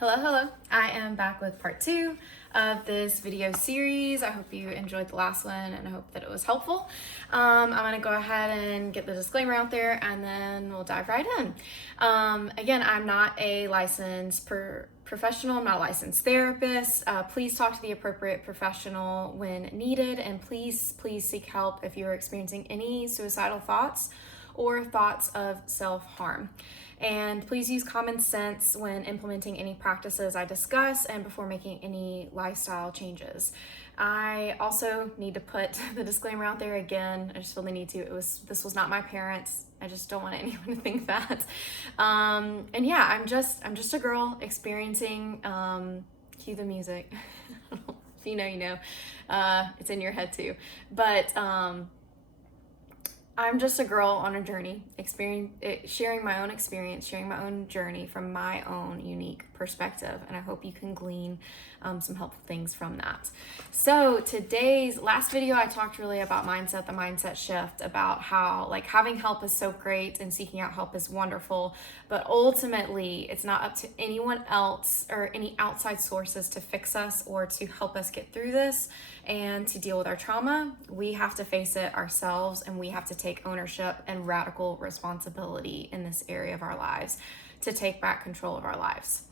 Hello, hello. I am back with part 2 of this video series. I hope you enjoyed the last one and I hope that it was helpful. I'm going to go ahead and get the disclaimer out there and then we'll dive right in. Again, I'm not a licensed professional. I'm not a licensed therapist. Please talk to the appropriate professional when needed, and please seek help if you're experiencing any suicidal thoughts or thoughts of self-harm. And please use common sense when implementing any practices I discuss and before making any lifestyle changes. I also need to put the disclaimer out there again. I just feel the need to. This was not my parents. I just don't want anyone to think that. And yeah, I'm just a girl experiencing. Cue the music. If you know, you know. It's in your head too. But I'm just a girl on a journey, sharing my own experience, sharing my own journey from my own unique perspective, and I hope you can glean some helpful things from that. So today's last video, I talked really about mindset, the mindset shift, about how like having help is so great and seeking out help is wonderful, but ultimately it's not up to anyone else or any outside sources to fix us or to help us get through this and to deal with our trauma. We have to face it ourselves, and we have to take ownership and radical responsibility in this area of our lives to take back control of our lives.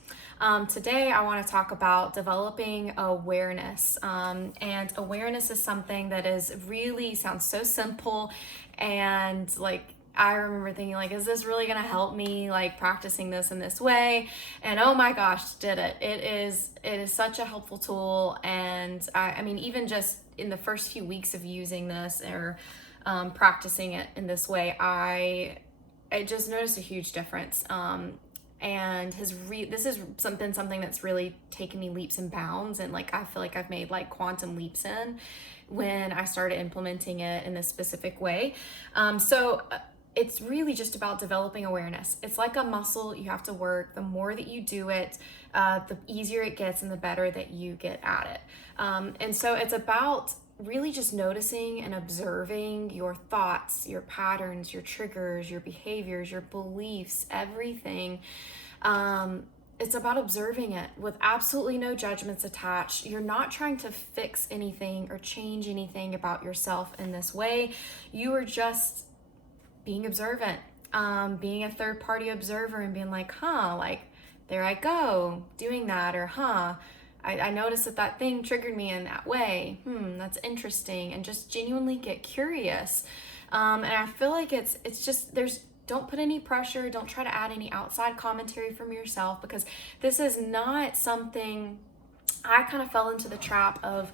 Today, I want to talk about developing awareness. And awareness is something that sounds so simple, and like I remember thinking like, is this really going to help me, like practicing this in this way? And oh my gosh, did it. It is such a helpful tool. And I mean, even just in the first few weeks of using this or practicing it in this way, I just noticed a huge difference. And this has been something that's really taken me leaps and bounds. And like, I feel like I've made like quantum leaps in when I started implementing it in this specific way. It's really just about developing awareness. It's like a muscle you have to work. The more that you do it, the easier it gets and the better that you get at it. And so it's about really just noticing and observing your thoughts, your patterns, your triggers, your behaviors, your beliefs, everything. It's about observing it with absolutely no judgments attached. You're not trying to fix anything or change anything about yourself in this way. You are just being observant, being a third party observer and being like, like there I go doing that, or I noticed that thing triggered me in that way. That's interesting. And just genuinely get curious. And I feel like it's just, don't put any pressure. Don't try to add any outside commentary from yourself, because this is not something. I kind of fell into the trap of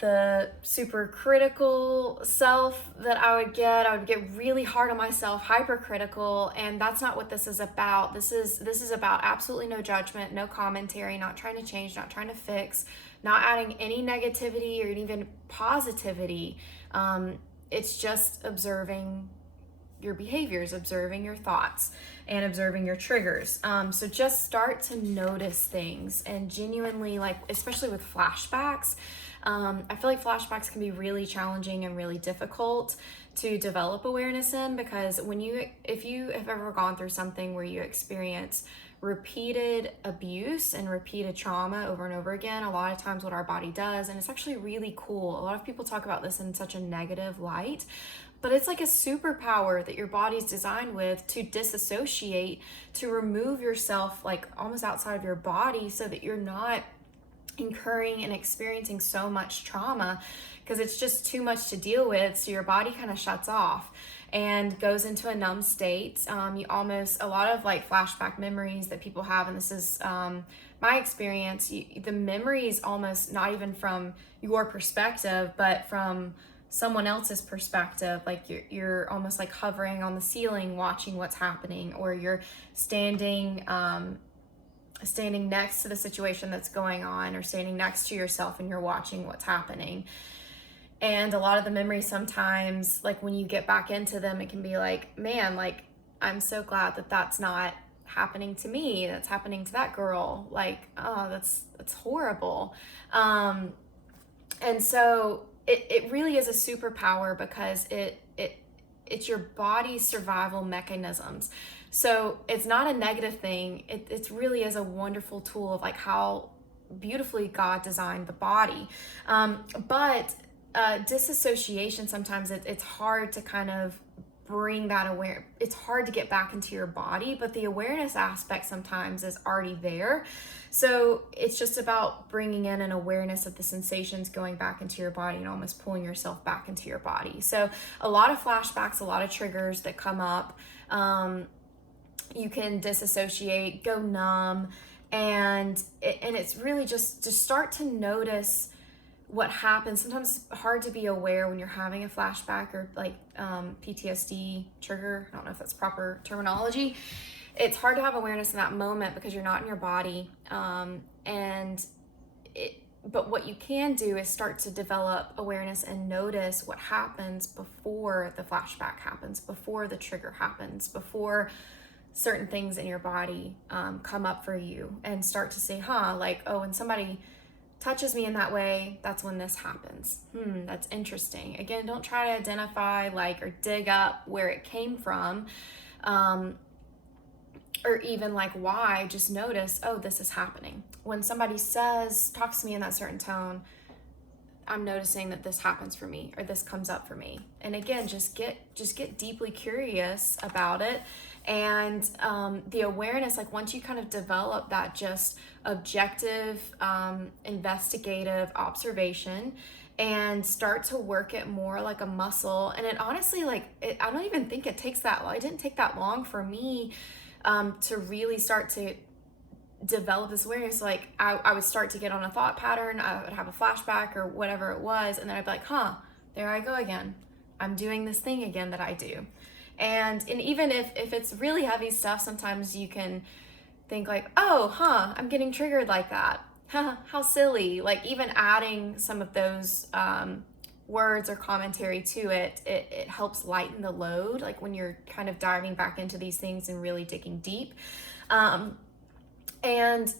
the super critical self that I would get really hard on myself, hypercritical, and that's not what this is about. This is about absolutely no judgment, no commentary, not trying to change, not trying to fix, not adding any negativity or even positivity. It's just observing your behaviors, observing your thoughts, and observing your triggers. So just start to notice things, and genuinely, like, especially with flashbacks, I feel like flashbacks can be really challenging and really difficult to develop awareness in, because if you have ever gone through something where you experience repeated abuse and repeated trauma over and over again, a lot of times what our body does, and it's actually really cool. A lot of people talk about this in such a negative light, but it's like a superpower that your body's designed with to disassociate, to remove yourself like almost outside of your body so that you're not incurring and experiencing so much trauma, because it's just too much to deal with. So your body kind of shuts off and goes into a numb state. A lot of like flashback memories that people have, and this is my experience, the memory is almost not even from your perspective, but from someone else's perspective. Like you're almost like hovering on the ceiling watching what's happening, or you're standing next to the situation that's going on, or standing next to yourself and you're watching what's happening. And a lot of the memories sometimes, like when you get back into them, it can be like, man, like I'm so glad that that's not happening to me, that's happening to that girl. Like, oh, that's horrible. And so it really is a superpower, because it's your body's survival mechanisms So it's not a negative thing. It really is a wonderful tool of like how beautifully God designed the body. But disassociation, sometimes it's hard to kind of bring that it's hard to get back into your body, but the awareness aspect sometimes is already there. So it's just about bringing in an awareness of the sensations going back into your body and almost pulling yourself back into your body. So a lot of flashbacks, a lot of triggers that come up, you can disassociate, go numb, and it's really just to start to notice what happens. Sometimes it's hard to be aware when you're having a flashback or like PTSD trigger. I don't know if that's proper terminology. It's hard to have awareness in that moment because you're not in your body. But what you can do is start to develop awareness and notice what happens before the flashback happens, before the trigger happens, before certain things in your body come up for you, and start to say, like, oh, when somebody touches me in that way, that's when this happens. That's interesting. Again, don't try to identify like or dig up where it came from, or even like why. Just notice, oh, this is happening. When somebody talks to me in that certain tone, I'm noticing that this happens for me, or this comes up for me. And again, just get deeply curious about it. And the awareness, like once you kind of develop that just objective, investigative observation, and start to work it more like a muscle. And it honestly, I don't even think it takes that long. It didn't take that long for me to really start to develop this awareness. Like I would start to get on a thought pattern, I would have a flashback or whatever it was, and then I'd be like, there I go again. I'm doing this thing again that I do. And even if it's really heavy stuff, sometimes you can think like, I'm getting triggered like that. How silly. Like even adding some of those words or commentary to it helps lighten the load, like when you're kind of diving back into these things and really digging deep. And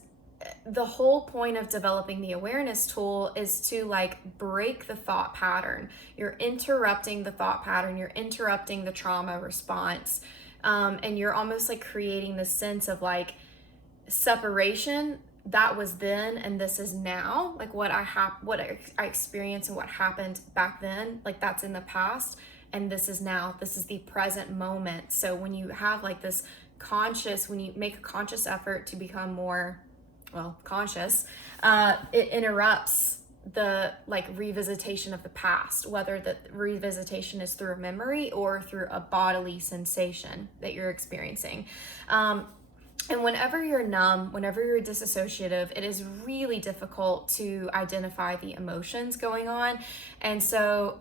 the whole point of developing the awareness tool is to like break the thought pattern. You're interrupting the thought pattern, you're interrupting the trauma response, and you're almost like creating this sense of like separation. That was then and this is now. Like what I experienced and what happened back then, like that's in the past, and this is now. This is the present moment. So when you have like this when you make a conscious effort to become more conscious, it interrupts the like revisitation of the past, whether the revisitation is through a memory or through a bodily sensation that you're experiencing. And whenever you're numb, whenever you're disassociative, it is really difficult to identify the emotions going on. And so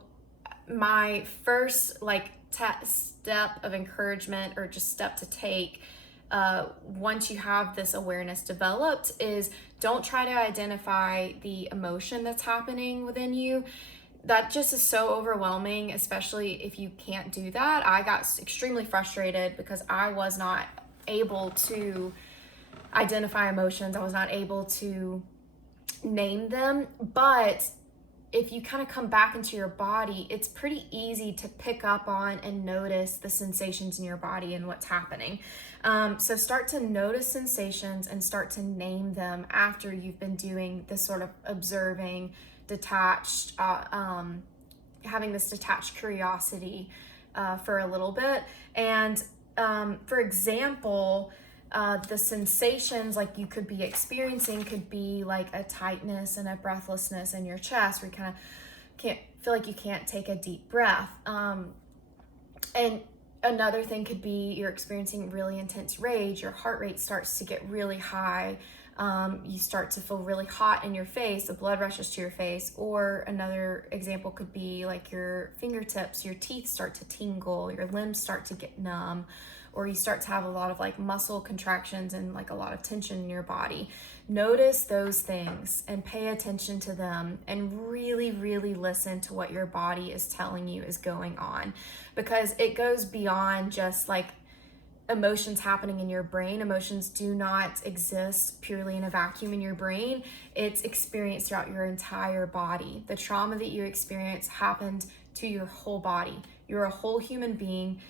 my first like step of encouragement, or just step to take once you have this awareness developed, is don't try to identify the emotion that's happening within you. That just is so overwhelming, especially if you can't do that. I got extremely frustrated because I was not able to identify emotions. I was not able to name them. But if you kind of come back into your body, it's pretty easy to pick up on and notice the sensations in your body and what's happening. So start to notice sensations and start to name them after you've been doing this sort of observing, detached, having this detached curiosity for a little bit. And for example, the sensations like you could be experiencing could be like a tightness and a breathlessness in your chest, where you kind of can't feel like you can't take a deep breath. And another thing could be you're experiencing really intense rage. Your heart rate starts to get really high. You start to feel really hot in your face. The blood rushes to your face. Or another example could be like your fingertips, your teeth start to tingle, your limbs start to get numb, or you start to have a lot of like muscle contractions and like a lot of tension in your body. Notice those things and pay attention to them, and really, really listen to what your body is telling you is going on, because it goes beyond just like emotions happening in your brain. Emotions do not exist purely in a vacuum in your brain. It's experienced throughout your entire body. The trauma that you experience happened to your whole body. You're a whole human being.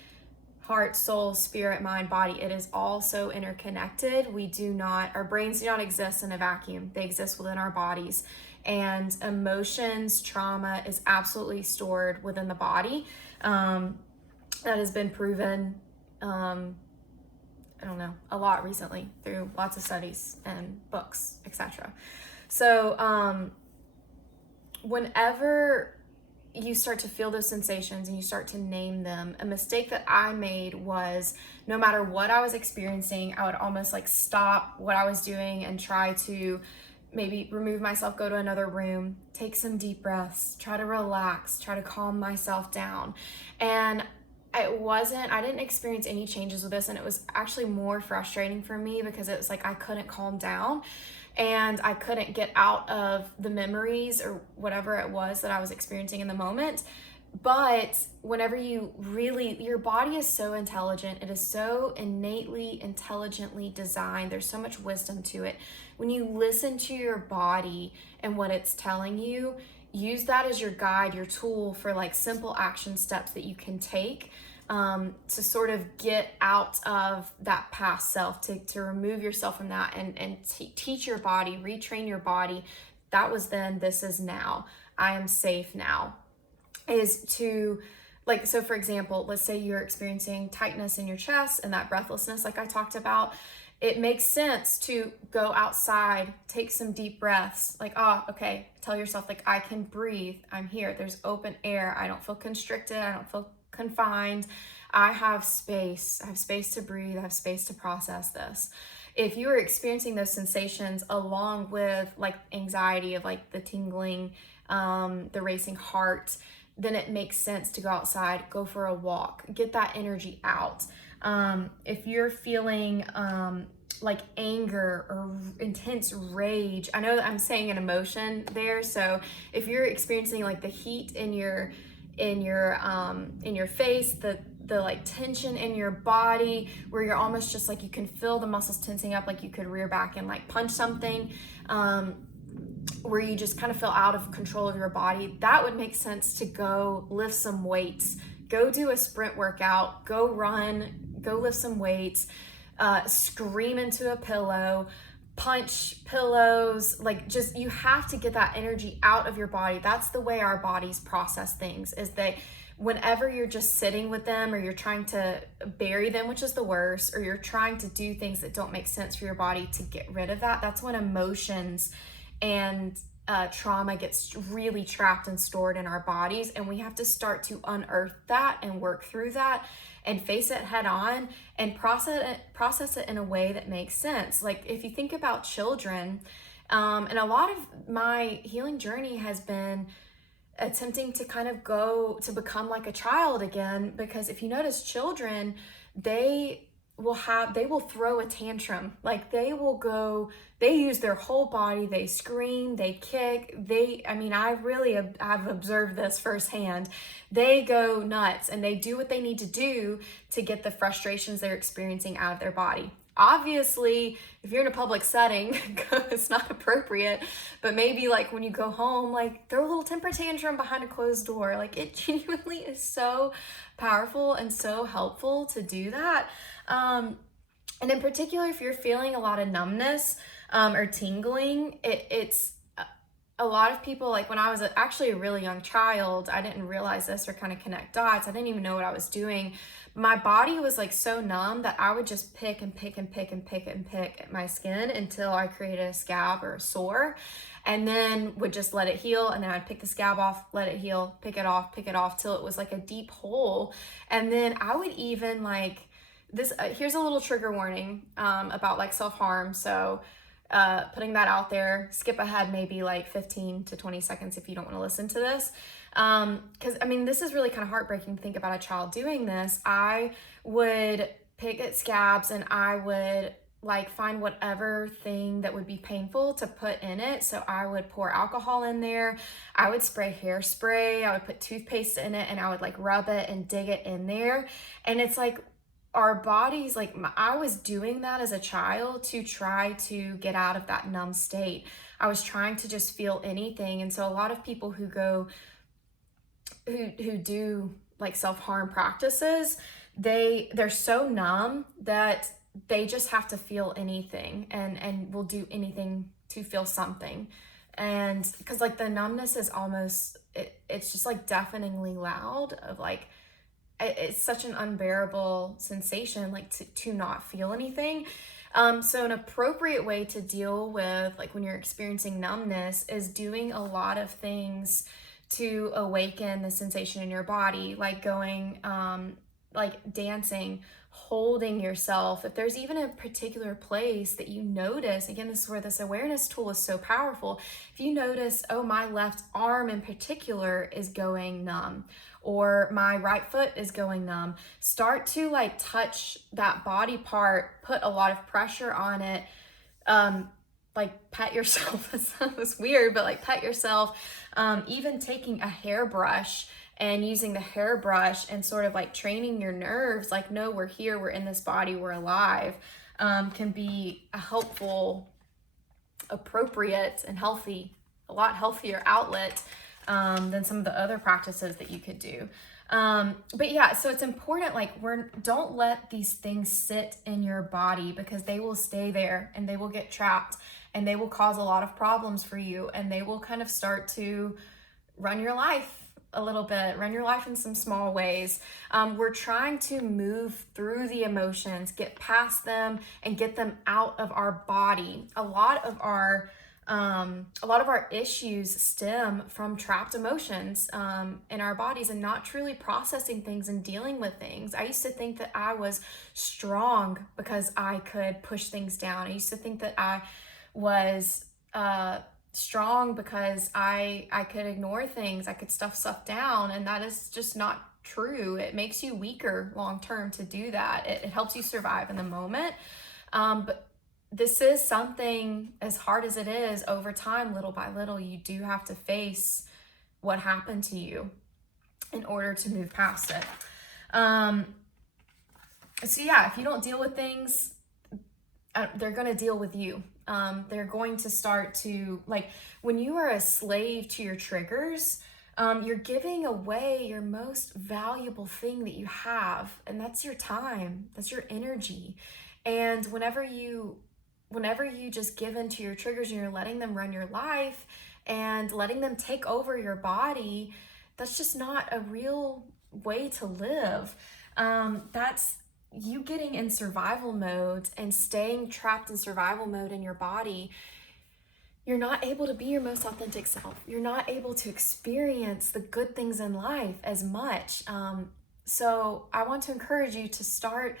heart, soul, spirit, mind, body. It is all so interconnected. Our brains do not exist in a vacuum. They exist within our bodies. And emotions, trauma is absolutely stored within the body. That has been proven, a lot recently through lots of studies and books, etc. So whenever you start to feel those sensations and you start to name them, a mistake that I made was, no matter what I was experiencing, I would almost like stop what I was doing and try to maybe remove myself, go to another room, take some deep breaths, try to relax, try to calm myself down. And I didn't experience any changes with this, and it was actually more frustrating for me because it was like I couldn't calm down and I couldn't get out of the memories or whatever it was that I was experiencing in the moment. But whenever your body is so intelligent, it is so innately, intelligently designed. There's so much wisdom to it. When you listen to your body and what it's telling you, use that as your guide, your tool for like simple action steps that you can take to sort of get out of that past self, to remove yourself from that and teach your body, retrain your body. That was then, this is now. I am safe now. Is to, like, so for example, let's say you're experiencing tightness in your chest and that breathlessness like I talked about. It makes sense to go outside, take some deep breaths, like, okay, tell yourself, like, I can breathe, I'm here, there's open air, I don't feel constricted, I don't feel confined, I have space to breathe, I have space to process this. If you are experiencing those sensations along with like anxiety of like the tingling, the racing heart, then it makes sense to go outside, go for a walk, get that energy out. If you're feeling like anger or intense rage, I know that I'm saying an emotion there. So if you're experiencing like the heat in your face, the like tension in your body, where you're almost just like you can feel the muscles tensing up, like you could rear back and like punch something, where you just kind of feel out of control of your body, that would make sense to go lift some weights, go do a sprint workout, go run, go lift some weights, scream into a pillow, punch pillows, like just, you have to get that energy out of your body. That's the way our bodies process things, is that whenever you're just sitting with them or you're trying to bury them, which is the worst, or you're trying to do things that don't make sense for your body to get rid of that, that's when emotions and trauma gets really trapped and stored in our bodies. And we have to start to unearth that and work through that and face it head on and process it in a way that makes sense. Like if you think about children, and a lot of my healing journey has been attempting to kind of go to become like a child again, because if you notice, children, they will throw a tantrum. Like they use their whole body, they scream, they kick, I've observed this firsthand. They go nuts and they do what they need to do to get the frustrations they're experiencing out of their body. Obviously, if you're in a public setting, it's not appropriate, but maybe like when you go home, like throw a little temper tantrum behind a closed door. Like it genuinely is so powerful and so helpful to do that. And in particular, if you're feeling a lot of numbness or tingling, it's a lot of people, like when I was actually a really young child, I didn't realize this or kind of connect dots. I didn't even know what I was doing. My body was like so numb that I would just pick at my skin until I created a scab or a sore, and then would just let it heal. And then I'd pick the scab off, let it heal, pick it off till it was like a deep hole. And then I would even like this, here's a little trigger warning about like self-harm. So putting that out there, skip ahead maybe like 15 to 20 seconds if you don't want to listen to this. Because I mean, this is really kind of heartbreaking to think about a child doing this. I would pick at scabs and I would like find whatever thing that would be painful to put in it. So I would pour alcohol in there. I would spray hairspray. I would put toothpaste in it and I would like rub it and dig it in there. And it's like, our bodies, like I was doing that as a child to try to get out of that numb state. I was trying to just feel anything. And so a lot of people who do like self-harm practices, they're so numb that they just have to feel anything and will do anything to feel something. And because like the numbness is almost it's just like deafeningly loud, of like it's such an unbearable sensation, like to not feel anything. So an appropriate way to deal with like when you're experiencing numbness is doing a lot of things to awaken the sensation in your body, like going like dancing, holding yourself. If there's even a particular place that you notice, again, this is where this awareness tool is so powerful. If you notice, oh, my left arm in particular is going numb, or my right foot is going numb, start to like touch that body part, put a lot of pressure on it. Like pet yourself. That sounds weird, but like pet yourself. Even taking a hairbrush and using the hairbrush and sort of like training your nerves, like, no, we're here, we're in this body, we're alive, can be a helpful, appropriate, and healthy, a lot healthier outlet than some of the other practices that you could do. But yeah, so it's important, like, don't let these things sit in your body, because they will stay there and they will get trapped and they will cause a lot of problems for you, and they will kind of start to run your life a little bit, run your life in some small ways. We're trying to move through the emotions, get past them, and get them out of our body. A lot of our issues stem from trapped emotions in our bodies and not truly processing things and dealing with things. I used to think that I was strong because I could push things down. I used to think that I was strong because I could ignore things, I could stuff stuff down, and that is just not true. It makes you weaker long term to do that. It helps you survive in the moment, but this is something, as hard as it is, over time, little by little, you do have to face what happened to you in order to move past it. So yeah, if you don't deal with things, they're going to deal with you. They're going to start to, like, when you are a slave to your triggers, you're giving away your most valuable thing that you have, and that's your time, that's your energy. And whenever you just give into your triggers and you're letting them run your life and letting them take over your body, that's just not a real way to live. That's you getting in survival mode and staying trapped in survival mode in your body. You're not able to be your most authentic self. You're not able to experience the good things in life as much. So I want to encourage you to start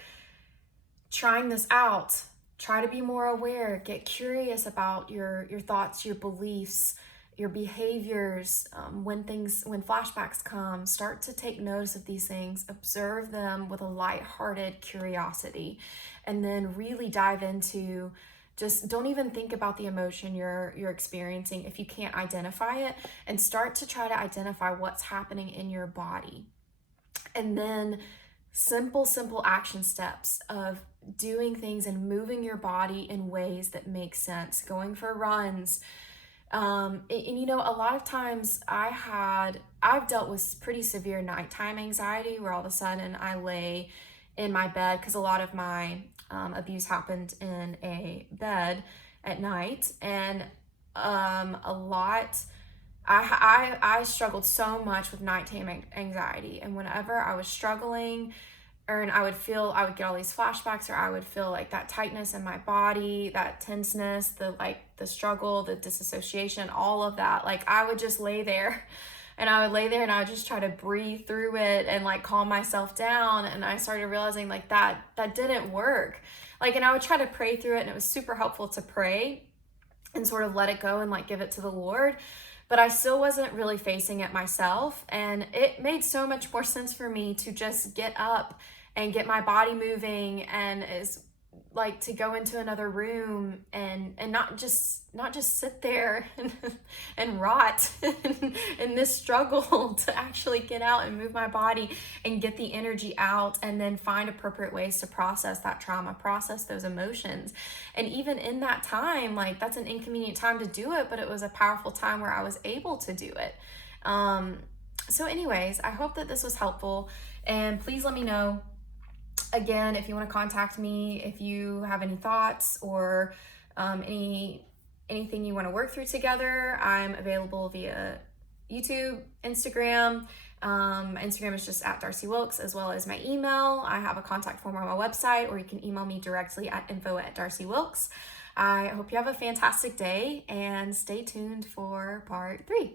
trying this out. Try to be more aware, get curious about your thoughts, your beliefs, your behaviors. When flashbacks come, start to take notice of these things, observe them with a lighthearted curiosity, and then really dive into, just don't even think about the emotion you're experiencing if you can't identify it, and start to try to identify what's happening in your body. And then simple action steps of doing things and moving your body in ways that make sense, going for runs. And you know, a lot of times I've dealt with pretty severe nighttime anxiety, where all of a sudden I lay in my bed, because a lot of my abuse happened in a bed at night, and I struggled so much with nighttime anxiety, and whenever I was struggling, and I would get all these flashbacks, or I would feel like that tightness in my body, that tenseness, the struggle, the disassociation, all of that. Like, I would just lay there, and I would just try to breathe through it and like calm myself down. And I started realizing like that didn't work. Like, and I would try to pray through it, and it was super helpful to pray and sort of let it go and like give it to the Lord. But I still wasn't really facing it myself. And it made so much more sense for me to just get up and get my body moving, and is like to go into another room and not just sit there and rot in this struggle to actually get out and move my body and get the energy out, and then find appropriate ways to process that trauma, process those emotions. And even in that time, like, that's an inconvenient time to do it, but it was a powerful time where I was able to do it. So anyways, I hope that this was helpful, and please let me know Again, if you want to contact me, if you have any thoughts or anything you want to work through together, I'm available via YouTube, Instagram. Instagram is just at Darcy Wilkes, as well as my email. I have a contact form on my website, or you can email me directly at info@DarcyWilkes. I hope you have a fantastic day and stay tuned for part 3.